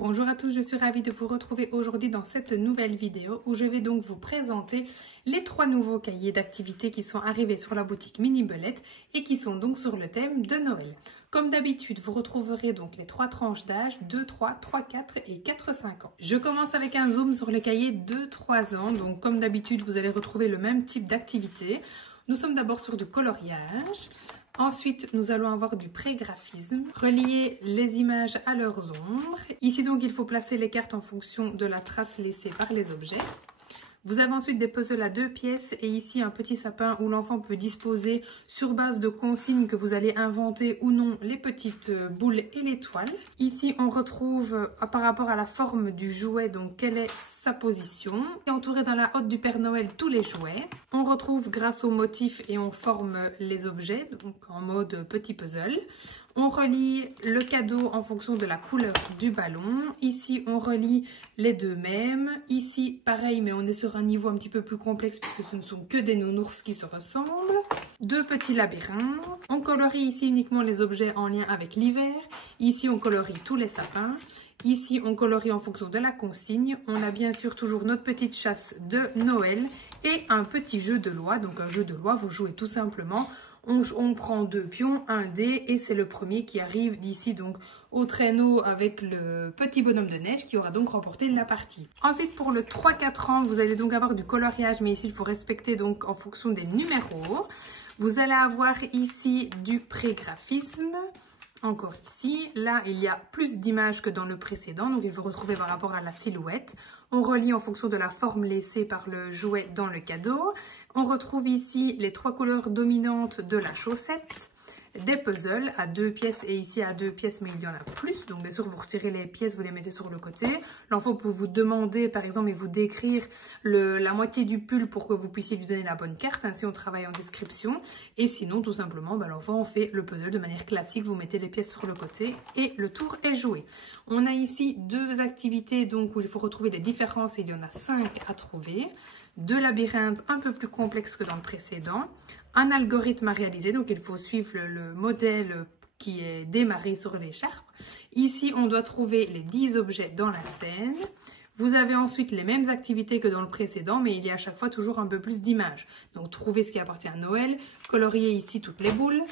Bonjour à tous, je suis ravie de vous retrouver aujourd'hui dans cette nouvelle vidéo où je vais donc vous présenter les 3 nouveaux cahiers d'activités qui sont arrivés sur la boutique Mini Belette et qui sont donc sur le thème de Noël. Comme d'habitude, vous retrouverez donc les 3 tranches d'âge 2, 3, 3, 4 et 4, 5 ans. Je commence avec un zoom sur le cahier 2-3 ans, donc comme d'habitude, vous allez retrouver le même type d'activité. Nous sommes d'abord sur du coloriage. Ensuite, nous allons avoir du pré-graphisme, relier les images à leurs ombres. Ici donc, il faut placer les cartes en fonction de la trace laissée par les objets. Vous avez ensuite des puzzles à 2 pièces et ici un petit sapin où l'enfant peut disposer sur base de consignes que vous allez inventer ou non les petites boules et les toiles. Ici on retrouve par rapport à la forme du jouet donc quelle est sa position. Et entouré dans la hotte du Père Noël tous les jouets. On retrouve grâce au motif et on forme les objets donc en mode petit puzzle. On relie le cadeau en fonction de la couleur du ballon. Ici, on relie les deux mêmes. Ici, pareil, mais on est sur un niveau un petit peu plus complexe puisque ce ne sont que des nounours qui se ressemblent. 2 petits labyrinthes. On colorie ici uniquement les objets en lien avec l'hiver. Ici, on colorie tous les sapins. Ici, on colorie en fonction de la consigne. On a bien sûr toujours notre petite chasse de Noël et un petit jeu de loi. Donc, un jeu de loi, vous jouez tout simplement. On prend 2 pions, un dé et c'est le premier qui arrive d'ici donc au traîneau avec le petit bonhomme de neige qui aura donc remporté la partie. Ensuite pour le 3-4 ans, vous allez donc avoir du coloriage mais ici il faut respecter donc en fonction des numéros. Vous allez avoir ici du pré-graphisme. Encore ici, là il y a plus d'images que dans le précédent, donc il faut retrouver par rapport à la silhouette. On relie en fonction de la forme laissée par le jouet dans le cadeau. On retrouve ici les 3 couleurs dominantes de la chaussette. Des puzzles à 2 pièces et ici à 2 pièces mais il y en a plus. Donc bien sûr vous retirez les pièces, vous les mettez sur le côté. L'enfant peut vous demander par exemple et vous décrire la moitié du pull pour que vous puissiez lui donner la bonne carte. Ainsi on travaille en description. Et sinon tout simplement l'enfant fait le puzzle de manière classique. Vous mettez les pièces sur le côté et le tour est joué. On a ici 2 activités donc où il faut retrouver les différences et il y en a 5 à trouver. 2 labyrinthes un peu plus complexes que dans le précédent. Un algorithme à réaliser, donc il faut suivre le modèle qui est démarré sur l'écharpe. Ici, on doit trouver les 10 objets dans la scène. Vous avez ensuite les mêmes activités que dans le précédent, mais il y a à chaque fois toujours un peu plus d'images. Donc, trouver ce qui appartient à Noël, colorier ici toutes les boules.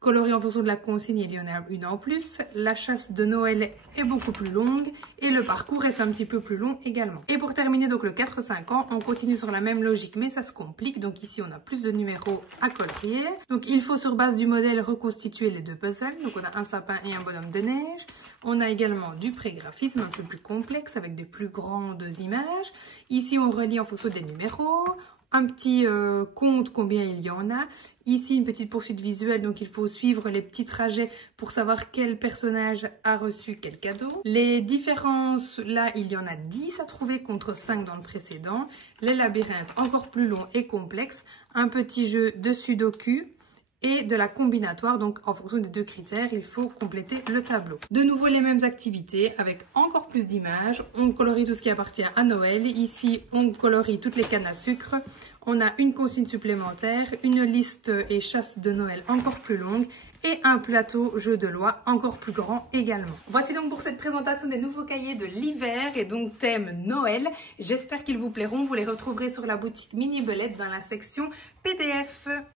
Colorier en fonction de la consigne, il y en a une en plus. La chasse de Noël est beaucoup plus longue et le parcours est un petit peu plus long également. Et pour terminer donc le 4-5 ans, on continue sur la même logique mais ça se complique. Donc ici on a plus de numéros à colorier. Donc il faut sur base du modèle reconstituer les 2 puzzles. Donc on a un sapin et un bonhomme de neige. On a également du pré-graphisme un peu plus complexe avec des plus grandes images. Ici on relie en fonction des numéros. Un petit compte combien il y en a. Ici, une petite poursuite visuelle, donc il faut suivre les petits trajets pour savoir quel personnage a reçu quel cadeau. Les différences, là, il y en a 10 à trouver contre 5 dans le précédent. Les labyrinthes encore plus longs et complexes. Un petit jeu de sudoku et de la combinatoire, donc en fonction des 2 critères, il faut compléter le tableau. De nouveau les mêmes activités avec encore plus d'images. On colorie tout ce qui appartient à Noël. Ici, on colorie toutes les cannes à sucre. On a une consigne supplémentaire, une liste et chasse de Noël encore plus longue et un plateau jeu de loi encore plus grand également. Voici donc pour cette présentation des nouveaux cahiers de l'hiver et donc thème Noël. J'espère qu'ils vous plairont. Vous les retrouverez sur la boutique Mini Belette dans la section PDF.